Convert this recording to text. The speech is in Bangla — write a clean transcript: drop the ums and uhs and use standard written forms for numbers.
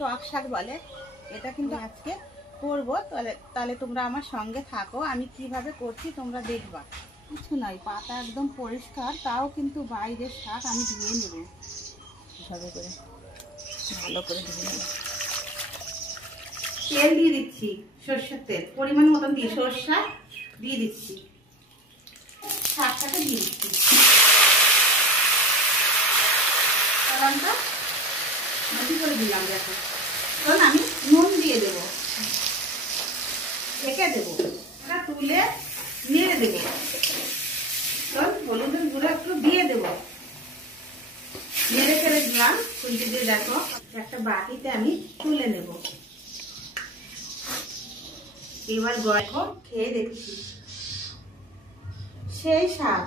টক শাক বলে। এটা কিন্তু আজকে করবো, তাহলে তোমরা আমার সঙ্গে থাকো, আমি কিভাবে করছি তোমরা দেখবা। কিছু নয়, পাতা একদম পরিষ্কার, তাও কিন্তু বাইরের শাক আমি ধুয়ে নেব এভাবে করে, ভালো করে ধুয়ে নেব। তেল দিয়ে দিচ্ছি, সর্ষের তেল পরিমাণ মতন দিয়ে, সর্ষা দিয়ে দিচ্ছি, শাকটাকে দিয়ে দিচ্ছি, লঙ্কা বেশি করে দিলাম। দেখো, কারণ আমি নুন দিয়ে দেবো, ঢেকে দেবো, এটা তুলে নেড়ে দেবো, কারণ হলুদের গুঁড়ো একটু দিয়ে দেবো, নেড়ে ফেলে দিলাম খুঁজে দিয়ে। দেখো, একটা বাটিতে আমি তুলে নেব। এবার দেখো, খেয়ে দেখছি, সেই স্বাদ।